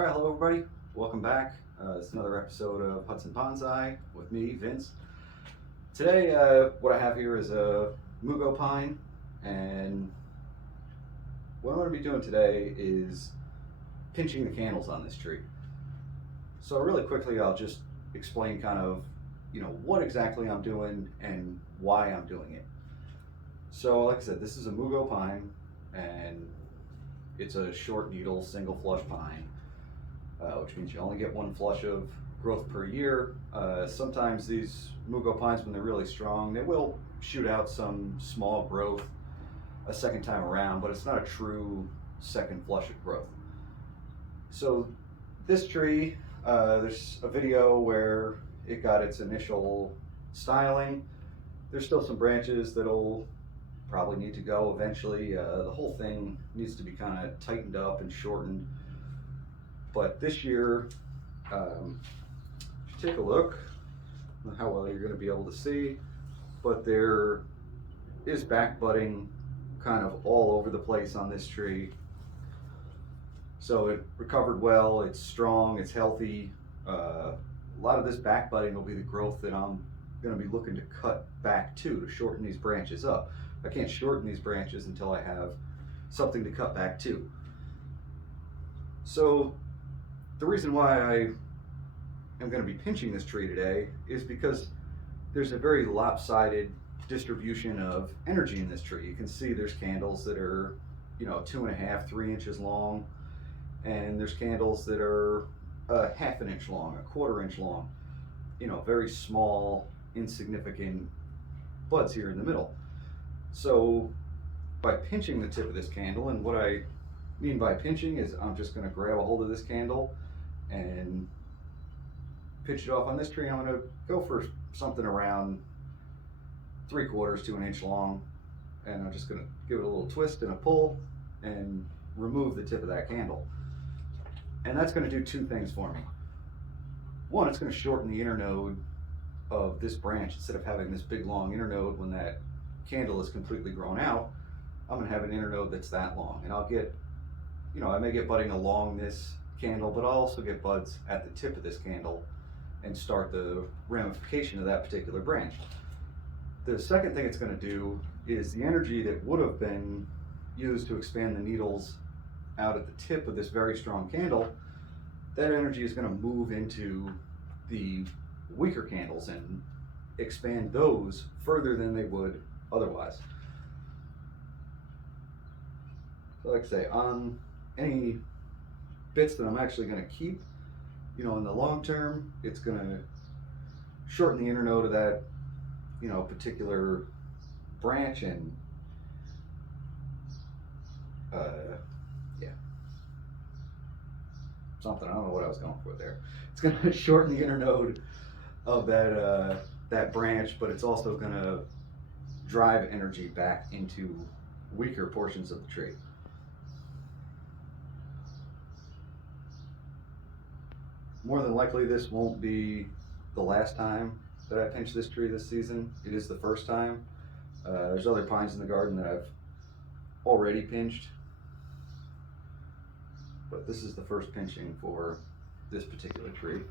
All right, hello everybody. Welcome back. It's another episode of Hudson Bonsai with me, Vince. Today, what I have here is a mugo pine, and what I'm going to be doing today is pinching the candles on this tree. So really quickly, I'll just explain kind of, what exactly I'm doing and why I'm doing it. So, like I said, this is a mugo pine, and it's a short needle, single flush pine. Which means you only get one flush of growth per year. Sometimes these mugo pines, when they're really strong, they will shoot out some small growth a second time around, but it's not a true second flush of growth. So this tree, there's a video where it got its initial styling. There's still some branches that'll probably need to go eventually. The whole thing needs to be kind of tightened up and shortened. But this year, if you take a look, I don't know how well you're going to be able to see, but there is back budding kind of all over the place on this tree. So it recovered well, it's strong, it's healthy. A lot of this back budding will be the growth that I'm going to be looking to cut back to shorten these branches up. I can't shorten these branches until I have something to cut back to. So the reason why I am going to be pinching this tree today is because there's a very lopsided distribution of energy in this tree. You can see there's candles that are, 2.5, 3 inches long, and there's candles that are a half an inch long, a quarter inch long, very small, insignificant buds here in the middle. So by pinching the tip of this candle, and what I mean by pinching is I'm just going to grab a hold of this candle and pitch it off on this tree. I'm going to go for something around 3/4 to an inch long, and I'm just going to give it a little twist and a pull and remove the tip of that candle. And that's going to do two things for me. One, it's going to shorten the internode of this branch. Instead of having this big long internode when that candle is completely grown out, I'm going to have an internode that's that long, and I'll get, I may get budding along this candle, but I'll also get buds at the tip of this candle and start the ramification of that particular branch. The second thing it's going to do is the energy that would have been used to expand the needles out at the tip of this very strong candle, that energy is going to move into the weaker candles and expand those further than they would otherwise. So like I say, on any bits that I'm actually going to keep, in the long term, it's going to shorten the internode of that, particular branch, and something, I don't know what I was going for there. It's going to shorten the internode of that branch, but it's also going to drive energy back into weaker portions of the tree. More than likely, this won't be the last time that I pinch this tree this season. It is the first time. There's other pines in the garden that I've already pinched, but this is the first pinching for this particular tree.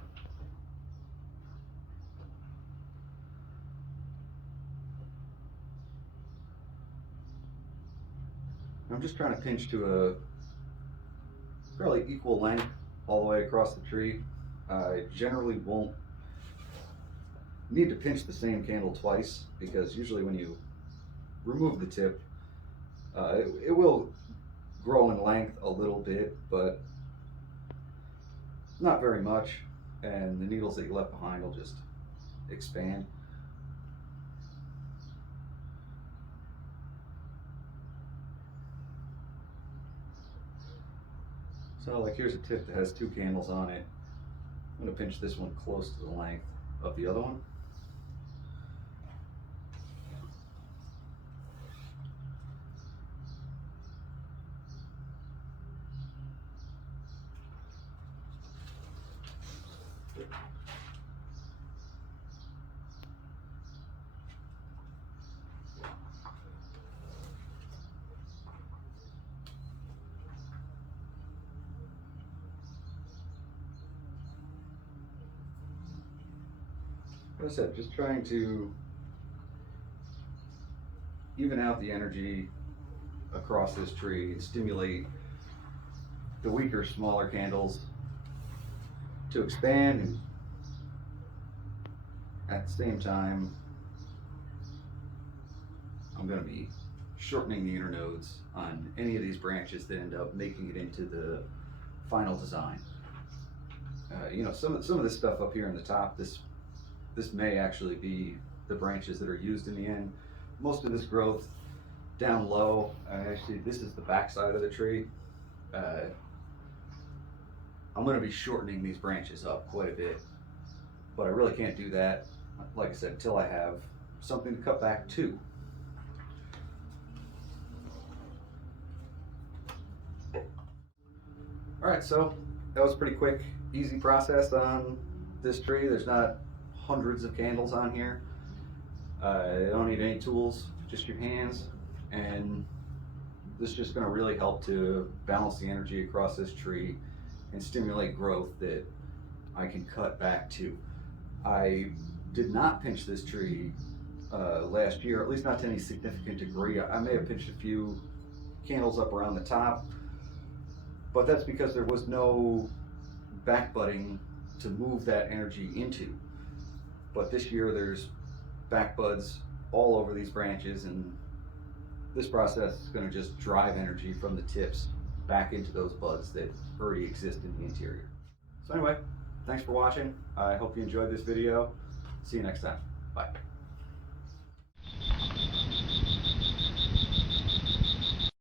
I'm just trying to pinch to a fairly equal length all the way across the tree. I generally won't need to pinch the same candle twice, because usually when you remove the tip, it will grow in length a little bit, but not very much, and the needles that you left behind will just expand. So like, here's a tip that has 2 candles on it. I'm going to pinch this one close to the length of the other one. Like I said, just trying to even out the energy across this tree and stimulate the weaker, smaller candles to expand, and at the same time, I'm going to be shortening the internodes on any of these branches that end up making it into the final design. Some of this stuff up here in the top, this may actually be the branches that are used in the end. Most of this growth down low, actually this is the back side of the tree. I'm going to be shortening these branches up quite a bit, but I really can't do that, like I said, until I have something to cut back to. Alright, so that was a pretty quick, easy process on this tree. There's not hundreds of candles on here. You don't need any tools, just your hands, and this is just going to really help to balance the energy across this tree and stimulate growth that I can cut back to. I did not pinch this tree last year, at least not to any significant degree. I may have pinched a few candles up around the top, but that's because there was no back budding to move that energy into. But this year there's back buds all over these branches, and this process is going to just drive energy from the tips back into those buds that already exist in the interior. So anyway, thanks for watching. I hope you enjoyed this video. See you next time. Bye.